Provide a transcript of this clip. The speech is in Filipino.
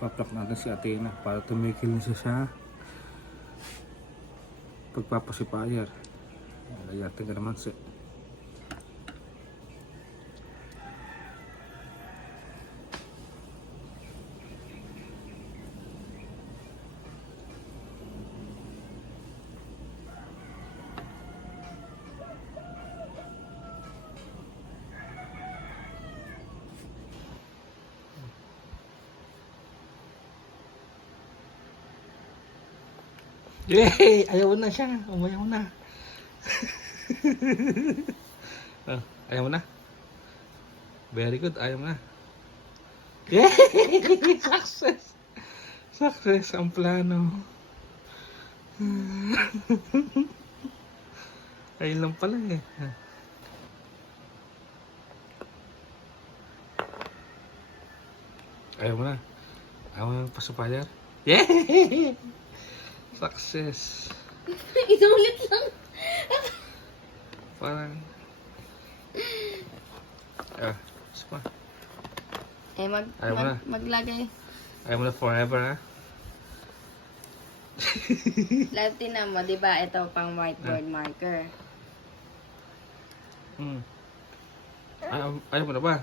paplak natin si Athena para tumikil siya sa pagpapasipayer. Layatin ka naman si Yay! Ayaw na siya. Umayaw na. oh, ayaw na. Very good. Ayaw na. Yay! Success! Success ang plano. Ayun lang pala eh. Ayaw mo na. Ayaw mo na pasupayar. Yay! Success. Inulit lang. Parang... Ah, sapa. Eh, mag, Ayaw mo mag, na. maglagay. Ayaw mo na forever, ha? Live tinan mo, di ba? Ito pang whiteboard marker. Hmm. Ayaw, ayaw mo na ba?